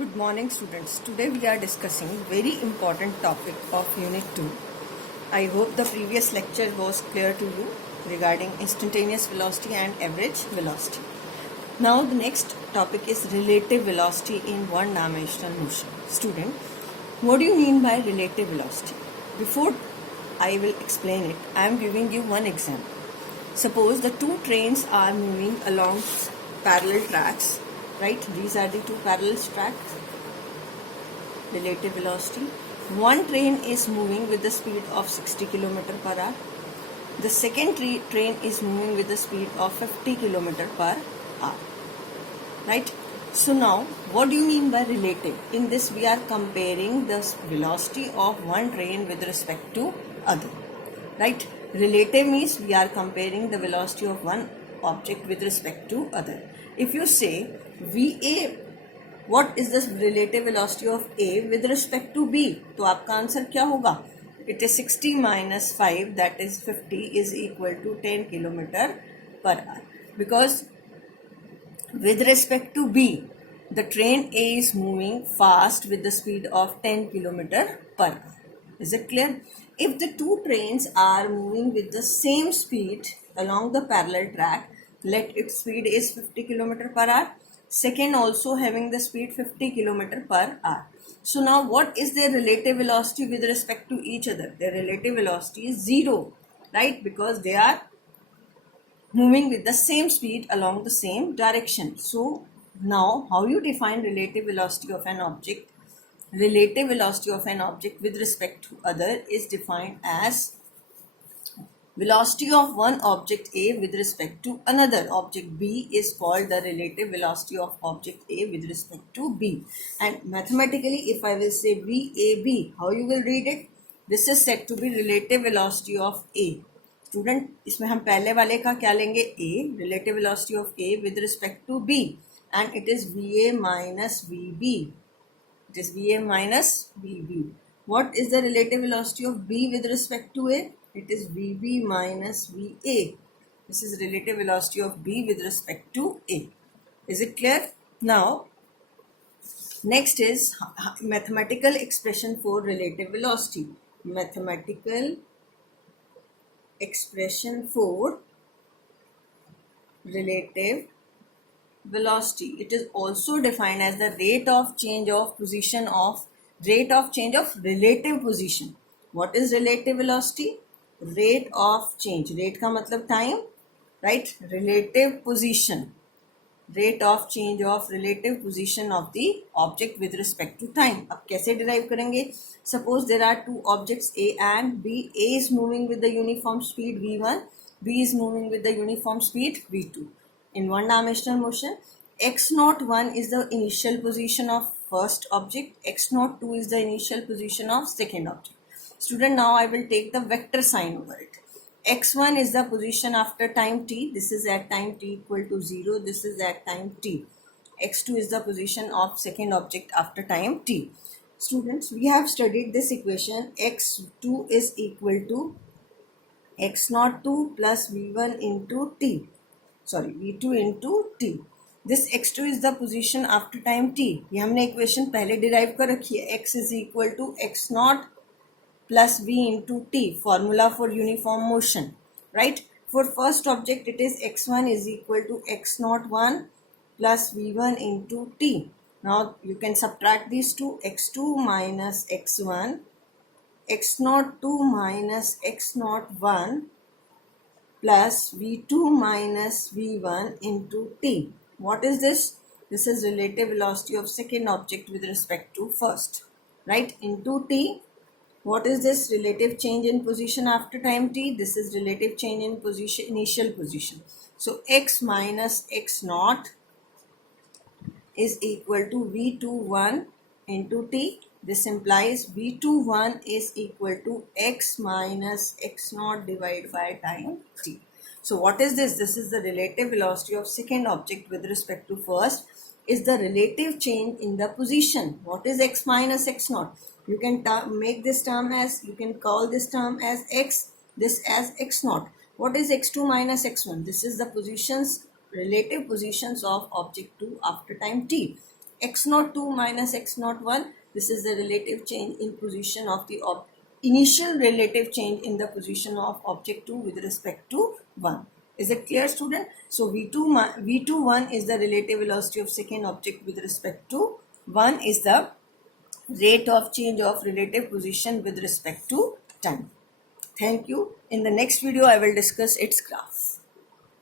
Good morning, students. Today we are discussing very important topic of Unit 2. I hope the previous lecture was clear to you regarding instantaneous velocity and average velocity. Now the next topic is relative velocity in one-dimensional motion. Student, what do you mean by relative velocity? Before I will explain it, I am giving you one example. Suppose the two trains are moving along parallel tracks, right? These are the two parallel tracks. Relative velocity. One train is moving with the speed of 60 km per hour. The second train is moving with the speed of 50 km per hour. Right? So now, what do you mean by relative? In this, we are comparing the velocity of one train with respect to other. Right? Relative means we are comparing the velocity of one object with respect to other. If you say VA, what is the relative velocity of A with respect to B? तो आपका answer क्या होगा? It is 60 minus 5, that is 50, is equal to 10 km per hour. Because with respect to B, the train A is moving fast with the speed of 10 km per hour. Is it clear? If the two trains are moving with the same speed along the parallel track, let its speed is 50 km per hour. Second also having the speed 50 km per hour. So now what is their relative velocity with respect to each other? Their relative velocity is 0, right? Because they are moving with the same speed along the same direction. So now how you define relative velocity of an object? Relative velocity of an object with respect to other is defined as velocity of one object A with respect to another object B is called the relative velocity of object A with respect to B. And mathematically, if I will say VAB, how you will read it? This is said to be relative velocity of A. Student, इसमें हम पहले वाले का क्या लेंगे? A, relative velocity of A with respect to B, and it is VA minus VB. It is VA minus VB. What is the relative velocity of B with respect to A? It is VB minus VA. This is relative velocity of B with respect to A. Is it clear? Now, next is mathematical expression for relative velocity. Mathematical expression for relative velocity. It is also defined as the rate of change of relative position. What is relative velocity? Rate of change. Rate का मतलब time, right? Relative position. Rate of change of relative position of the object with respect to time. अब कैसे derive करेंगे? Suppose there are two objects A and B. A is moving with the uniform speed V1. B is moving with the uniform speed V2. In one-dimensional motion, x01 is the initial position of first object, x02 is the initial position of second object. Student, now I will take the vector sign over it. x1 is the position after time t, this is at time t equal to 0, this is at time t. x2 is the position of second object after time t. Students, we have studied this equation. x2 is equal to x02 plus v1 into t. Sorry, v2 into t. This x2 is the position after time t. ये हमने equation पहले derive कर रखी है. x is equal to x0 plus v into t. Formula for uniform motion, right? For first object, it is x1 is equal to x01 plus v1 into t. Now you can subtract these two. x2 minus x1, x02 minus x01 plus v2 minus v1 into t. What is this? This is relative velocity of second object with respect to first, right? Into t. What is this? Relative change in position after time t. This is relative change in position, initial position. So x minus x0 is equal to v21 into t. This implies v21 is equal to x minus x0 divided by time t. So what is this? This is the relative velocity of second object with respect to first, is the relative change in the position. What is x minus x0? You can make this term as, you can call this term as x, this as x0. What is x2 minus x1? This is the positions, relative positions of object 2 after time t. x naught 2 minus x naught 1. This is the relative change in position of the initial relative change in the position of object 2 with respect to 1. Is it clear, student? So v21 is the relative velocity of second object with respect to 1 is the rate of change of relative position with respect to time. Thank you. In the next video, I will discuss its graph.